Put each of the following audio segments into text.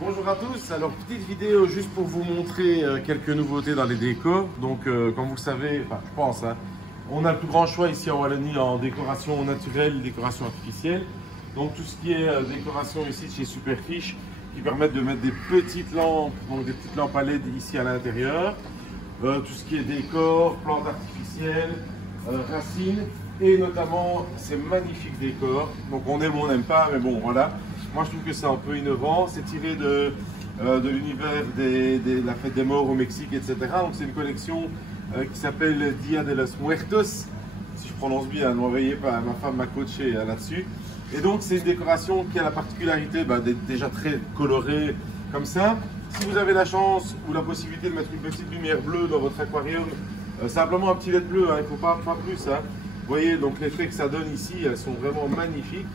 Bonjour à tous, alors petite vidéo juste pour vous montrer quelques nouveautés dans les décos. Donc comme vous le savez, enfin je pense, hein, on a le plus grand choix ici en Wallonie en décoration naturelle, décoration artificielle. Donc tout ce qui est décoration ici de chez Superfiche qui permettent de mettre des petites lampes, donc des petites lampes à LED ici à l'intérieur. Tout ce qui est décor, plantes artificielles, racines et notamment ces magnifiques décors. Donc on aime ou on n'aime pas, mais bon voilà. Moi je trouve que c'est un peu innovant, c'est tiré de l'univers de la fête des morts au Mexique, etc. Donc c'est une collection qui s'appelle Dia de los Muertos, si je prononce bien, ne m'envoyez pas, ma femme m'a coaché là-dessus. Et donc c'est une décoration qui a la particularité d'être déjà très colorée comme ça. Si vous avez la chance ou la possibilité de mettre une petite lumière bleue dans votre aquarium, simplement un petit LED bleu, hein, il ne faut pas plus. Hein. Vous voyez donc l'effet que ça donne ici, elles sont vraiment magnifiques.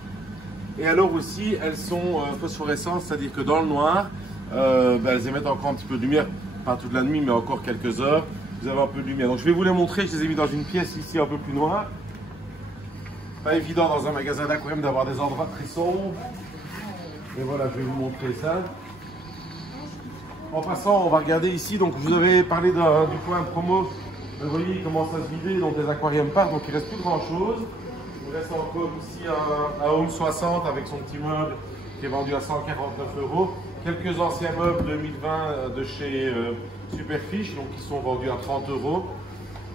Et alors aussi, elles sont phosphorescentes, c'est-à-dire que dans le noir, elles émettent encore un petit peu de lumière, pas toute la nuit, mais encore quelques heures. Vous avez un peu de lumière. Donc je vais vous les montrer, je les ai mis dans une pièce ici un peu plus noire. Pas évident dans un magasin d'aquarium d'avoir des endroits très sombres. Et voilà, je vais vous montrer ça. En passant, on va regarder ici. Donc je vous avais parlé du coin promo. Vous voyez, il commence à se vider, donc les aquariums partent, donc il ne reste plus grand-chose. Il reste encore ici un Home 60 avec son petit meuble qui est vendu à 149 €. Quelques anciens meubles 2020 de chez Superfiche, donc qui sont vendus à 30 €.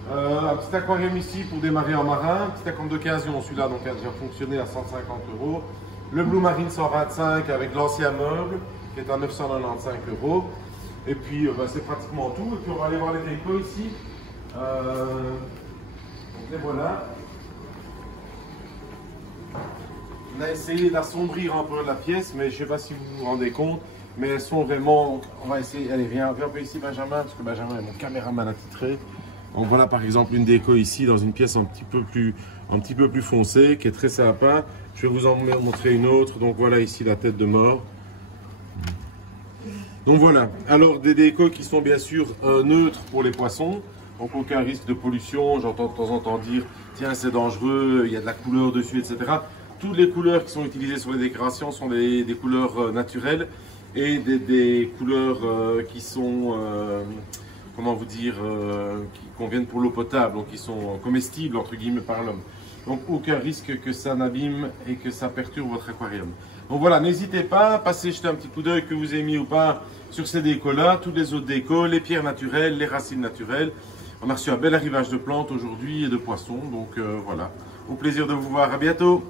Un petit aquarium ici pour démarrer en marin. Un petit aquarium d'occasion, celui-là donc a déjà fonctionné à 150 €. Le Blue Marine 125 avec l'ancien meuble qui est à 995 €. Et puis c'est pratiquement tout. Et puis on va aller voir les décos ici. Donc les voilà. On a essayé d'assombrir un peu la pièce, mais je ne sais pas si vous vous rendez compte, mais elles sont vraiment... On va essayer, allez viens un peu ici Benjamin, parce que Benjamin est mon caméraman attitré. Donc voilà par exemple une déco ici dans une pièce un petit peu plus foncée, qui est très sympa. Je vais vous en montrer une autre, donc voilà ici la tête de mort. Donc voilà, alors des décos qui sont bien sûr neutres pour les poissons, donc aucun risque de pollution. J'entends de temps en temps dire, tiens c'est dangereux, il y a de la couleur dessus, etc. Toutes les couleurs qui sont utilisées sur les décorations sont des couleurs naturelles et des couleurs qui sont, comment vous dire, qui conviennent pour l'eau potable, donc qui sont comestibles entre guillemets par l'homme. Donc aucun risque que ça n'abîme et que ça perturbe votre aquarium. Donc voilà, n'hésitez pas, passez jeter un petit coup d'œil que vous ayez mis ou pas sur ces décos-là, toutes les autres décos, les pierres naturelles, les racines naturelles. On a reçu un bel arrivage de plantes aujourd'hui et de poissons, donc voilà. Au plaisir de vous voir, à bientôt.